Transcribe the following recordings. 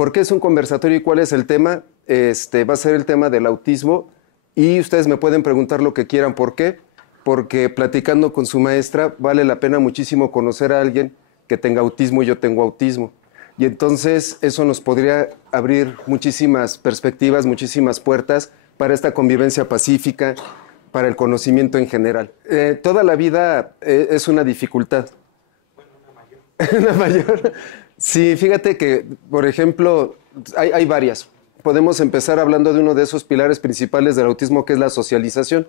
¿Por qué es un conversatorio y cuál es el tema? Va a ser el tema del autismo y ustedes me pueden preguntar lo que quieran. ¿Por qué? Porque platicando con su maestra vale la pena muchísimo conocer a alguien que tenga autismo y yo tengo autismo. Y entonces eso nos podría abrir muchísimas perspectivas, muchísimas puertas para esta convivencia pacífica, para el conocimiento en general. Toda la vida es una dificultad. Una mayor. Sí, fíjate que, por ejemplo, hay varias. Podemos empezar hablando de uno de esos pilares principales del autismo, que es la socialización.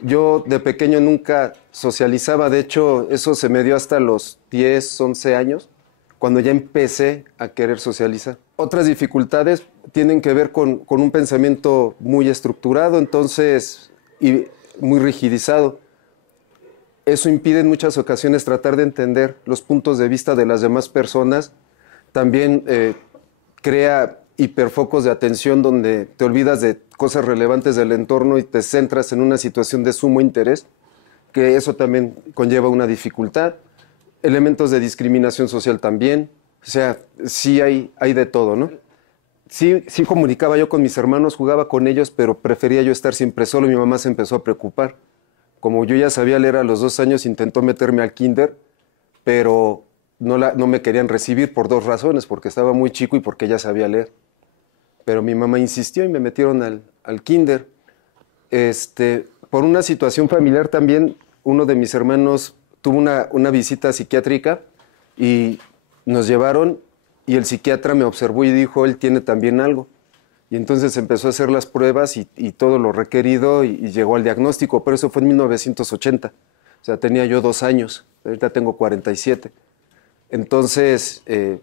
Yo de pequeño nunca socializaba, de hecho, eso se me dio hasta los 10, 11 años, cuando ya empecé a querer socializar. Otras dificultades tienen que ver con un pensamiento muy estructurado, entonces, y muy rigidizado. Eso impide en muchas ocasiones tratar de entender los puntos de vista de las demás personas. También crea hiperfocos de atención donde te olvidas de cosas relevantes del entorno y te centras en una situación de sumo interés, que eso también conlleva una dificultad. Elementos de discriminación social también. O sea, sí hay de todo, ¿no? Sí comunicaba yo con mis hermanos, jugaba con ellos, pero prefería yo estar siempre solo y mi mamá se empezó a preocupar. Como yo ya sabía leer a los 2 años, intentó meterme al kinder, pero no me querían recibir por 2 razones, porque estaba muy chico y porque ya sabía leer. Pero mi mamá insistió y me metieron al kinder. Por una situación familiar también, uno de mis hermanos tuvo una visita psiquiátrica y nos llevaron y el psiquiatra me observó y dijo, él tiene también algo. Y entonces empezó a hacer las pruebas y todo lo requerido y llegó al diagnóstico, pero eso fue en 1980. O sea, tenía yo 2 años, ahorita tengo 47. Entonces, se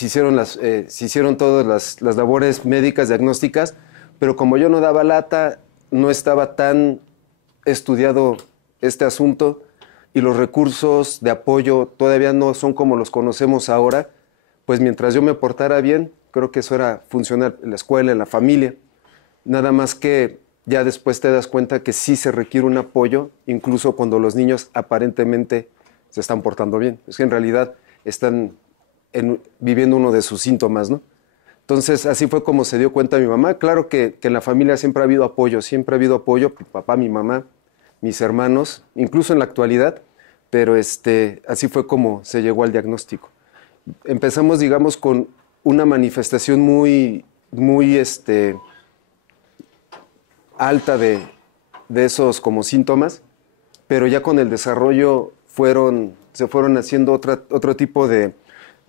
hicieron todas las labores médicas diagnósticas, pero como yo no daba lata, no estaba tan estudiado este asunto y los recursos de apoyo todavía no son como los conocemos ahora, pues mientras yo me portara bien, creo que eso era funcional en la escuela, en la familia. Nada más que ya después te das cuenta que sí se requiere un apoyo, incluso cuando los niños aparentemente se están portando bien. Es que en realidad están viviendo uno de sus síntomas, ¿no? Entonces, así fue como se dio cuenta mi mamá. Claro que en la familia siempre ha habido apoyo, mi papá, mi mamá, mis hermanos, incluso en la actualidad, pero así fue como se llegó al diagnóstico. Empezamos, digamos, con una manifestación muy alta de esos como síntomas, pero ya con el desarrollo se fueron haciendo otro tipo de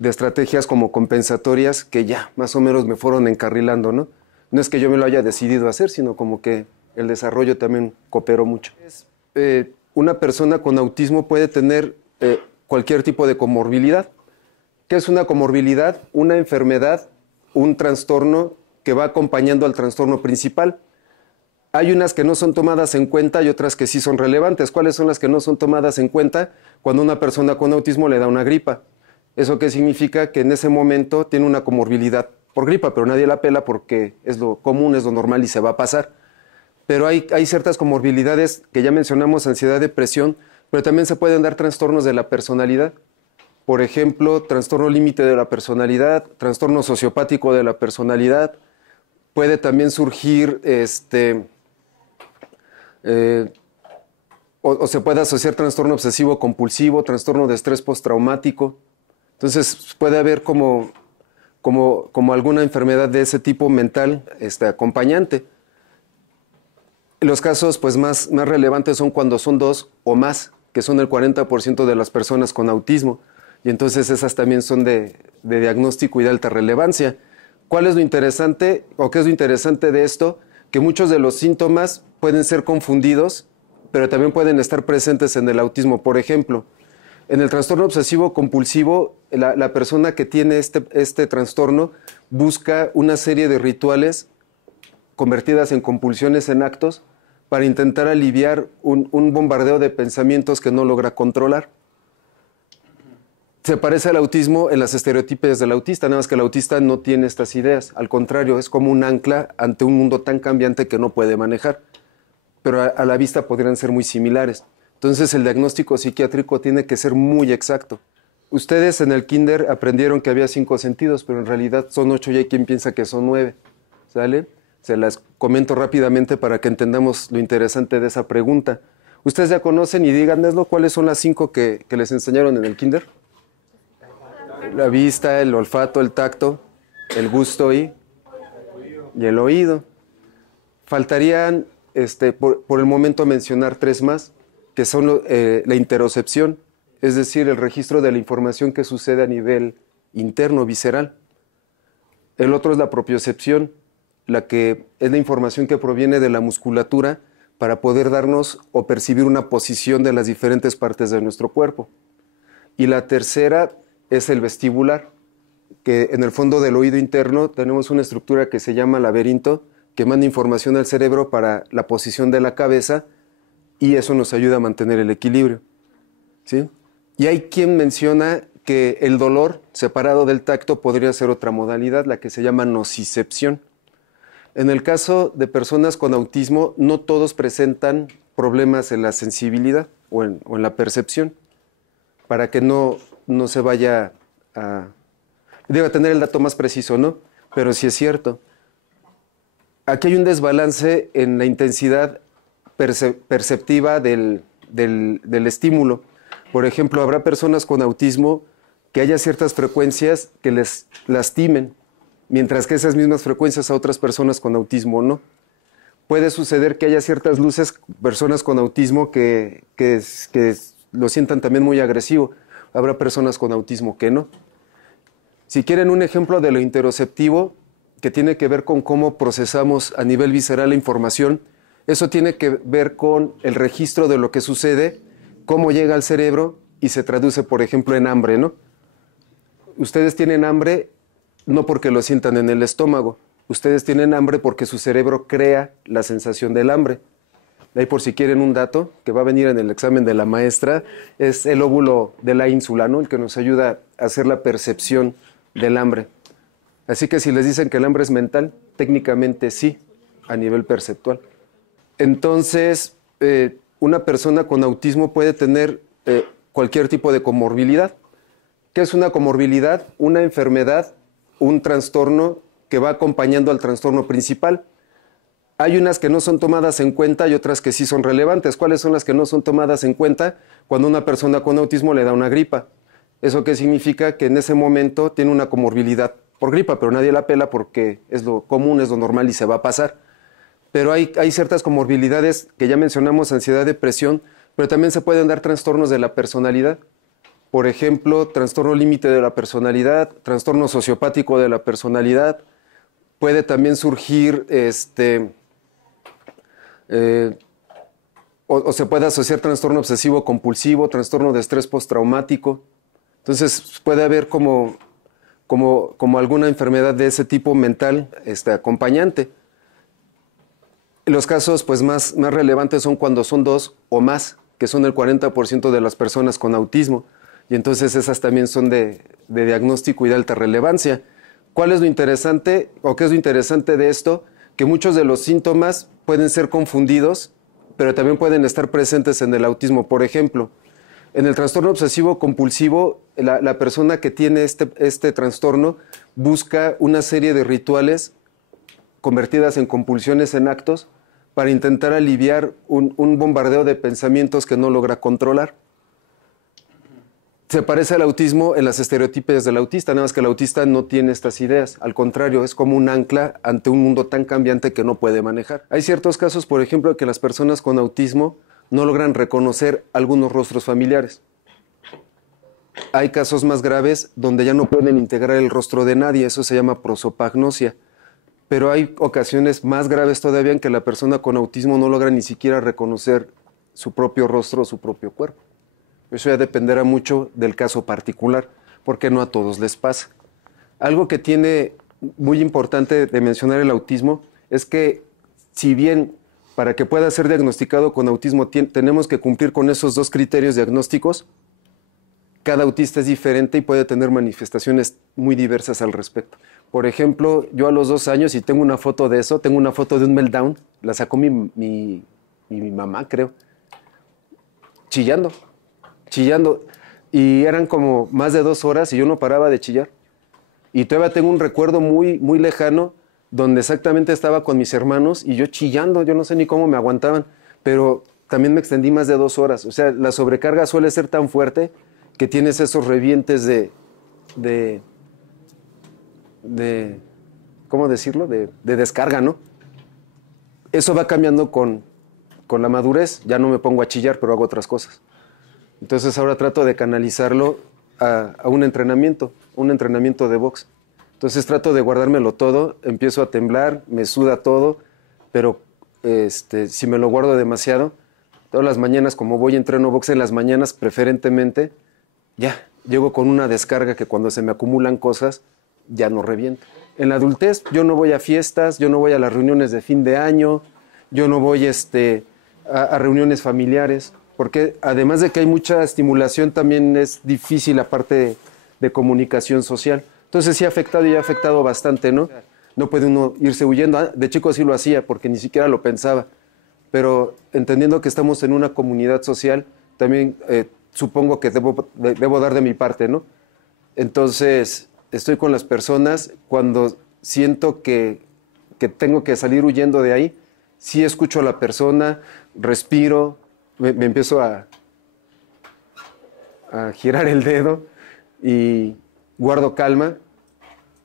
estrategias como compensatorias que ya más o menos me fueron encarrilando, ¿no? No es que yo me lo haya decidido hacer, sino como que el desarrollo también cooperó mucho. Una persona con autismo puede tener cualquier tipo de comorbilidad. ¿Qué es una comorbilidad? Una enfermedad, un trastorno que va acompañando al trastorno principal. Hay unas que no son tomadas en cuenta y otras que sí son relevantes. ¿Cuáles son las que no son tomadas en cuenta? Cuando una persona con autismo le da una gripa. ¿Eso qué significa? Que en ese momento tiene una comorbilidad por gripa, pero nadie la pela porque es lo común, es lo normal y se va a pasar. Pero hay ciertas comorbilidades que ya mencionamos, ansiedad, depresión, pero también se pueden dar trastornos de la personalidad. Por ejemplo, trastorno límite de la personalidad, trastorno sociopático de la personalidad. Puede también surgir o se puede asociar trastorno obsesivo compulsivo, trastorno de estrés postraumático. Entonces puede haber como alguna enfermedad de ese tipo mental acompañante. Los casos pues, más relevantes son cuando son 2 o más, que son el 40% de las personas con autismo. Y entonces esas también son de diagnóstico y de alta relevancia. ¿Cuál es lo interesante o qué es lo interesante de esto? Que muchos de los síntomas pueden ser confundidos, pero también pueden estar presentes en el autismo. Por ejemplo, en el trastorno obsesivo compulsivo, la persona que tiene este trastorno busca una serie de rituales convertidas en compulsiones en actos para intentar aliviar un bombardeo de pensamientos que no logra controlar. Se parece al autismo en las estereotipias del autista, nada más que el autista no tiene estas ideas. Al contrario, es como un ancla ante un mundo tan cambiante que no puede manejar. Pero a la vista podrían ser muy similares. Entonces el diagnóstico psiquiátrico tiene que ser muy exacto, Ustedes en el kinder aprendieron que había 5 sentidos, pero en realidad son 8 y hay quien piensa que son 9. ¿Sale? Se las comento rápidamente para que entendamos lo interesante de esa pregunta. Ustedes ya conocen y díganmelo, ¿cuáles son las 5 que les enseñaron en el kinder? La vista, el olfato, el tacto, el gusto y el oído. Faltarían, por el momento, mencionar 3 más, que son la interocepción, es decir, el registro de la información que sucede a nivel interno, visceral. El otro es la propiocepción, la que es la información que proviene de la musculatura para poder darnos o percibir una posición de las diferentes partes de nuestro cuerpo. Y la tercera es el vestibular, que en el fondo del oído interno tenemos una estructura que se llama laberinto, que manda información al cerebro para la posición de la cabeza y eso nos ayuda a mantener el equilibrio. ¿Sí? Y hay quien menciona que el dolor separado del tacto podría ser otra modalidad, la que se llama nocicepción. En el caso de personas con autismo, no todos presentan problemas en la sensibilidad o en la percepción, para que no se vaya a... Debe tener el dato más preciso, ¿no? Pero sí es cierto. Aquí hay un desbalance en la intensidad perceptiva del estímulo. Por ejemplo, habrá personas con autismo que haya ciertas frecuencias que les lastimen, mientras que esas mismas frecuencias a otras personas con autismo no. Puede suceder que haya ciertas luces, personas con autismo que lo sientan también muy agresivo. Habrá personas con autismo que no. Si quieren un ejemplo de lo interoceptivo, que tiene que ver con cómo procesamos a nivel visceral la información, eso tiene que ver con el registro de lo que sucede, cómo llega al cerebro y se traduce, por ejemplo, en hambre, ¿no? Ustedes tienen hambre no porque lo sientan en el estómago, ustedes tienen hambre porque su cerebro crea la sensación del hambre. Ahí por si quieren un dato que va a venir en el examen de la maestra, es el óvulo de la ínsula, ¿no? El que nos ayuda a hacer la percepción del hambre. Así que si les dicen que el hambre es mental, técnicamente sí, a nivel perceptual. Entonces, una persona con autismo puede tener cualquier tipo de comorbilidad. ¿Qué es una comorbilidad? Una enfermedad, un trastorno que va acompañando al trastorno principal. Hay unas que no son tomadas en cuenta y otras que sí son relevantes. ¿Cuáles son las que no son tomadas en cuenta? Cuando una persona con autismo le da una gripa. ¿Eso qué significa? Que en ese momento tiene una comorbilidad por gripa, pero nadie la pela porque es lo común, es lo normal y se va a pasar. Pero hay ciertas comorbilidades que ya mencionamos, ansiedad, depresión, pero también se pueden dar trastornos de la personalidad. Por ejemplo, trastorno límite de la personalidad, trastorno sociopático de la personalidad. Puede también surgir, o se puede asociar trastorno obsesivo compulsivo, trastorno de estrés postraumático. Entonces puede haber como alguna enfermedad de ese tipo mental acompañante. Los casos pues, más relevantes son cuando son 2 o más, que son el 40% de las personas con autismo. Y entonces esas también son de diagnóstico y de alta relevancia. ¿Cuál es lo interesante o qué es lo interesante de esto? Que muchos de los síntomas pueden ser confundidos, pero también pueden estar presentes en el autismo. Por ejemplo, en el trastorno obsesivo compulsivo, la persona que tiene este trastorno busca una serie de rituales convertidas en compulsiones en actos para intentar aliviar un bombardeo de pensamientos que no logra controlar. Se parece al autismo en las estereotipias del autista, nada más que el autista no tiene estas ideas. Al contrario, es como un ancla ante un mundo tan cambiante que no puede manejar. Hay ciertos casos, por ejemplo, que las personas con autismo no logran reconocer algunos rostros familiares. Hay casos más graves donde ya no pueden integrar el rostro de nadie, eso se llama prosopagnosia. Pero hay ocasiones más graves todavía en que la persona con autismo no logra ni siquiera reconocer su propio rostro o su propio cuerpo. Eso ya dependerá mucho del caso particular, porque no a todos les pasa. Algo que tiene muy importante de mencionar el autismo es que si bien para que pueda ser diagnosticado con autismo tenemos que cumplir con esos 2 criterios diagnósticos, cada autista es diferente y puede tener manifestaciones muy diversas al respecto. Por ejemplo, yo a los 2 años, y tengo una foto de eso, tengo una foto de un meltdown, la sacó mi mamá, creo, chillando. y eran como más de 2 horas y yo no paraba de chillar. Y todavía tengo un recuerdo muy, muy lejano donde exactamente estaba con mis hermanos y yo chillando, yo no sé ni cómo me aguantaban, pero también me extendí más de 2 horas. O sea, la sobrecarga suele ser tan fuerte que tienes esos revientes de ¿cómo decirlo? De descarga, ¿no? Eso va cambiando con la madurez. Ya no me pongo a chillar, pero hago otras cosas. Entonces ahora trato de canalizarlo a un entrenamiento de box. Entonces trato de guardármelo todo, empiezo a temblar, me suda todo, pero si me lo guardo demasiado, todas las mañanas, como voy y entreno box en las mañanas preferentemente, ya, llego con una descarga que cuando se me acumulan cosas, ya no reviento. En la adultez yo no voy a fiestas, yo no voy a las reuniones de fin de año, yo no voy a reuniones familiares, porque además de que hay mucha estimulación, también es difícil la parte de comunicación social. Entonces sí ha afectado y ha afectado bastante, ¿no? No puede uno irse huyendo. De chico sí lo hacía, porque ni siquiera lo pensaba. Pero entendiendo que estamos en una comunidad social, también supongo que debo dar de mi parte, ¿no? Entonces estoy con las personas cuando siento que tengo que salir huyendo de ahí, sí escucho a la persona, respiro, me empiezo a girar el dedo y guardo calma.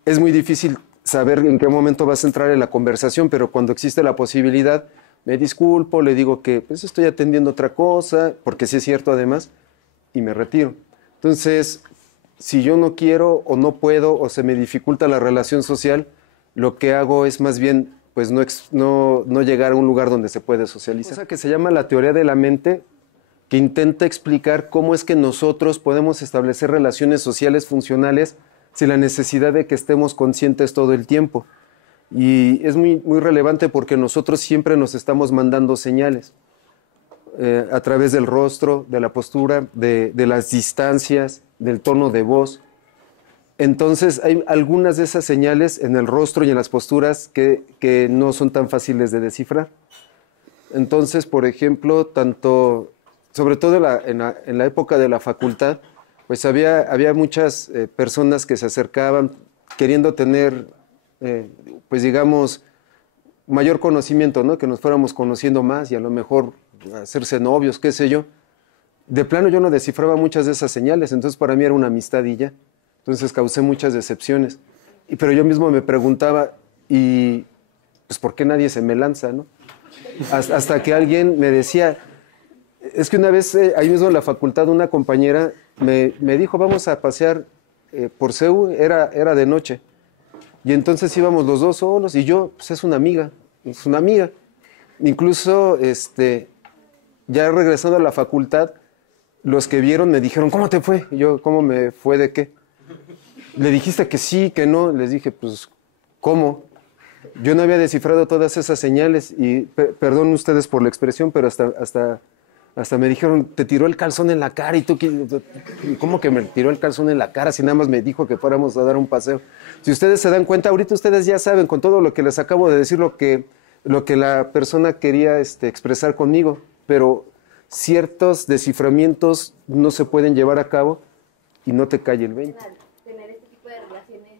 Es muy difícil saber en qué momento vas a entrar en la conversación, pero cuando existe la posibilidad, me disculpo, le digo que pues estoy atendiendo otra cosa, porque sí es cierto además, y me retiro. Entonces, si yo no quiero o no puedo o se me dificulta la relación social, lo que hago es más bien pues no llegar a un lugar donde se puede socializar. Cosa que se llama la teoría de la mente, que intenta explicar cómo es que nosotros podemos establecer relaciones sociales funcionales sin la necesidad de que estemos conscientes todo el tiempo. Y es muy, muy relevante porque nosotros siempre nos estamos mandando señales a través del rostro, de la postura, de las distancias, del tono de voz. Entonces hay algunas de esas señales en el rostro y en las posturas que no son tan fáciles de descifrar. Entonces, por ejemplo, sobre todo en la época de la facultad, pues había muchas personas que se acercaban queriendo tener, pues digamos, mayor conocimiento, ¿no? Que nos fuéramos conociendo más y a lo mejor hacerse novios, qué sé yo. De plano yo no descifraba muchas de esas señales, entonces para mí era una amistad y ya. Entonces causé muchas decepciones. Pero yo mismo me preguntaba, ¿y pues por qué nadie se me lanza, no? Hasta que alguien me decía, es que una vez ahí mismo en la facultad una compañera me dijo, vamos a pasear por CEU, era de noche. Y entonces íbamos los dos solos y yo, pues es una amiga. Incluso ya regresando a la facultad, los que vieron me dijeron, ¿cómo te fue? Y yo, ¿cómo me fue de qué? Le dijiste que sí, que no. Les dije, pues, ¿cómo? Yo no había descifrado todas esas señales y perdón ustedes por la expresión, pero hasta me dijeron, te tiró el calzón en la cara. ¿Y tú cómo que me tiró el calzón en la cara si nada más me dijo que fuéramos a dar un paseo? Si ustedes se dan cuenta, ahorita ustedes ya saben con todo lo que les acabo de decir lo que la persona quería expresar conmigo, pero ciertos desciframientos no se pueden llevar a cabo y no te cae el 20. Tener este tipo de relaciones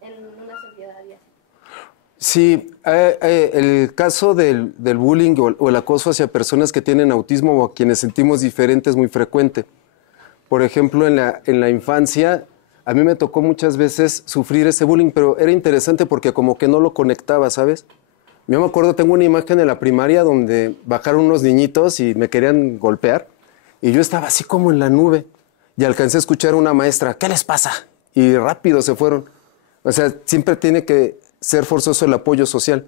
en una sociedad y así. Sí, el caso del bullying o el acoso hacia personas que tienen autismo o a quienes sentimos diferentes es muy frecuente. Por ejemplo, en la infancia, a mí me tocó muchas veces sufrir ese bullying, pero era interesante porque como que no lo conectaba, ¿sabes? Yo me acuerdo, tengo una imagen en la primaria donde bajaron unos niñitos y me querían golpear, y yo estaba así como en la nube, y alcancé a escuchar a una maestra, ¿qué les pasa? Y rápido se fueron. O sea, siempre tiene que ser forzoso el apoyo social.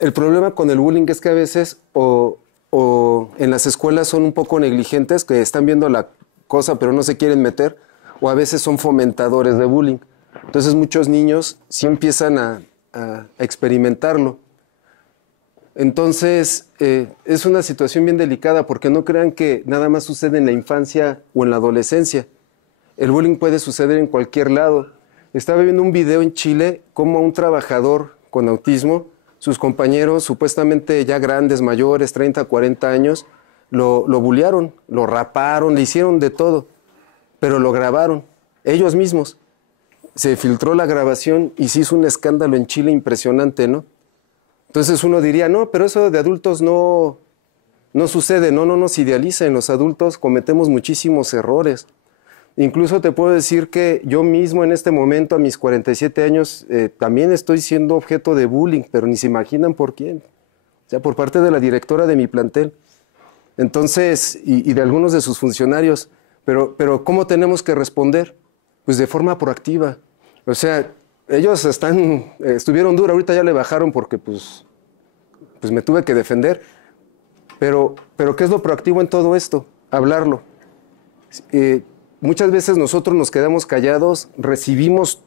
El problema con el bullying es que a veces o en las escuelas son un poco negligentes, que están viendo la cosa pero no se quieren meter, o a veces son fomentadores de bullying. Entonces muchos niños sí empiezan a experimentarlo. Entonces es una situación bien delicada porque no crean que nada más sucede en la infancia o en la adolescencia. El bullying puede suceder en cualquier lado. Estaba viendo un video en Chile como a un trabajador con autismo, sus compañeros supuestamente ya grandes, mayores, 30, 40 años, lo bullearon, lo raparon, le hicieron de todo, pero lo grabaron, ellos mismos. Se filtró la grabación y se hizo un escándalo en Chile impresionante, ¿no? Entonces uno diría, no, pero eso de adultos no sucede, no nos idealicen, los adultos cometemos muchísimos errores. Incluso te puedo decir que yo mismo en este momento, a mis 47 años, también estoy siendo objeto de bullying, pero ni se imaginan por quién. O sea, por parte de la directora de mi plantel. Entonces, y de algunos de sus funcionarios. Pero ¿cómo tenemos que responder? Pues de forma proactiva. O sea, ellos estuvieron duros, ahorita ya le bajaron porque pues me tuve que defender. Pero ¿qué es lo proactivo en todo esto? Hablarlo. Muchas veces nosotros nos quedamos callados, recibimos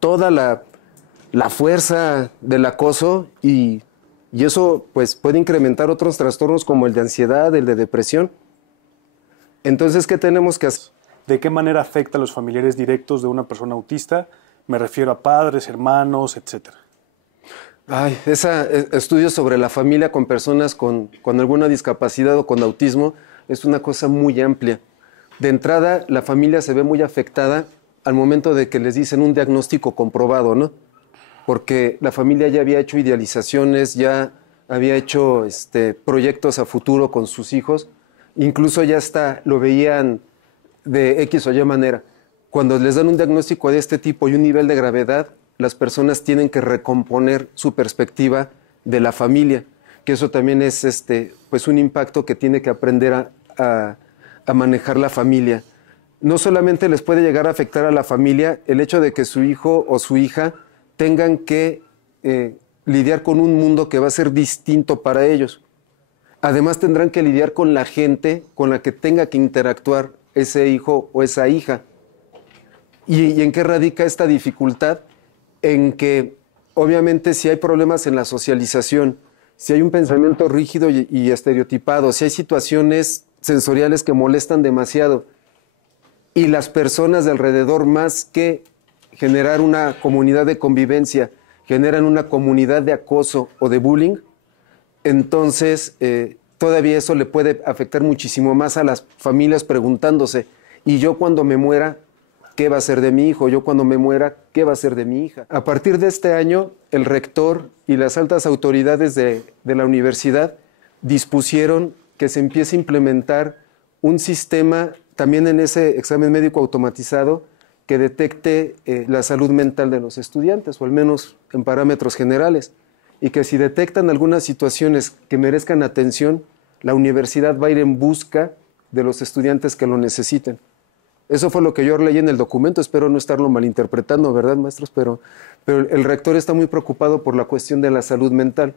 toda la fuerza del acoso y eso pues puede incrementar otros trastornos como el de ansiedad, el de depresión. Entonces, ¿qué tenemos que hacer? ¿De qué manera afecta a los familiares directos de una persona autista? Me refiero a padres, hermanos, etcétera. Estudios sobre la familia con personas con alguna discapacidad o con autismo es una cosa muy amplia. De entrada, la familia se ve muy afectada al momento de que les dicen un diagnóstico comprobado, ¿no? Porque la familia ya había hecho idealizaciones, ya había hecho proyectos a futuro con sus hijos, incluso ya lo veían de X o Y manera. Cuando les dan un diagnóstico de este tipo y un nivel de gravedad, las personas tienen que recomponer su perspectiva de la familia, que eso también es pues un impacto que tiene que aprender a manejar la familia. No solamente les puede llegar a afectar a la familia el hecho de que su hijo o su hija tengan que lidiar con un mundo que va a ser distinto para ellos. Además tendrán que lidiar con la gente con la que tenga que interactuar ese hijo o esa hija. ¿Y en qué radica esta dificultad? En que obviamente si hay problemas en la socialización, si hay un pensamiento rígido y estereotipado, si hay situaciones sensoriales que molestan demasiado y las personas de alrededor, más que generar una comunidad de convivencia, generan una comunidad de acoso o de bullying, entonces todavía eso le puede afectar muchísimo más a las familias preguntándose, ¿y yo cuando me muera, qué va a ser de mi hijo? ¿Yo cuando me muera, qué va a ser de mi hija? A partir de este año, el rector y las altas autoridades de la universidad dispusieron que se empiece a implementar un sistema también en ese examen médico automatizado que detecte la salud mental de los estudiantes, o al menos en parámetros generales, y que si detectan algunas situaciones que merezcan atención, la universidad va a ir en busca de los estudiantes que lo necesiten. Eso fue lo que yo leí en el documento, espero no estarlo malinterpretando, ¿verdad, maestros? Pero el rector está muy preocupado por la cuestión de la salud mental.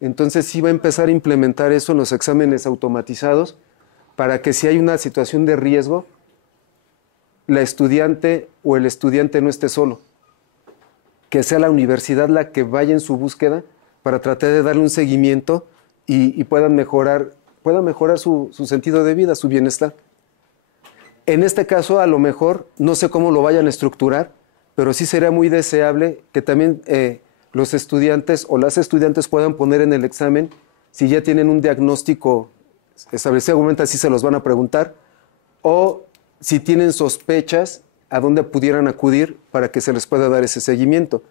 Entonces sí va a empezar a implementar eso en los exámenes automatizados para que si hay una situación de riesgo, la estudiante o el estudiante no esté solo. Que sea la universidad la que vaya en su búsqueda para tratar de darle un seguimiento y pueda mejorar su sentido de vida, su bienestar. En este caso, a lo mejor, no sé cómo lo vayan a estructurar, pero sí sería muy deseable que también los estudiantes o las estudiantes puedan poner en el examen si ya tienen un diagnóstico establecido, seguramente así se los van a preguntar, o si tienen sospechas, a dónde pudieran acudir para que se les pueda dar ese seguimiento.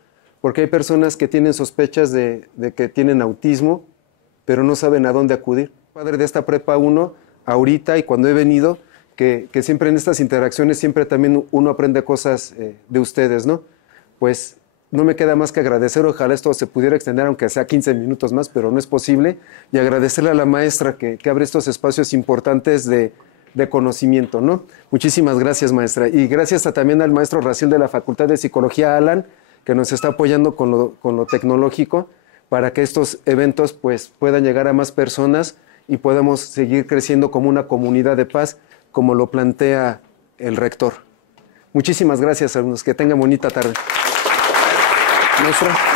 Porque hay personas que tienen sospechas de que tienen autismo, pero no saben a dónde acudir. Padre de esta prepa 1, ahorita y cuando he venido, que siempre en estas interacciones, siempre también uno aprende cosas de ustedes, ¿no? Pues no me queda más que agradecer, ojalá esto se pudiera extender, aunque sea 15 minutos más, pero no es posible, y agradecerle a la maestra que abre estos espacios importantes de conocimiento, ¿no? Muchísimas gracias, maestra. Y gracias también al maestro Raciel de la Facultad de Psicología, Alan, que nos está apoyando con lo tecnológico para que estos eventos pues, puedan llegar a más personas y podamos seguir creciendo como una comunidad de paz, como lo plantea el rector. Muchísimas gracias, alumnos. Que tengan bonita tarde. Maestra.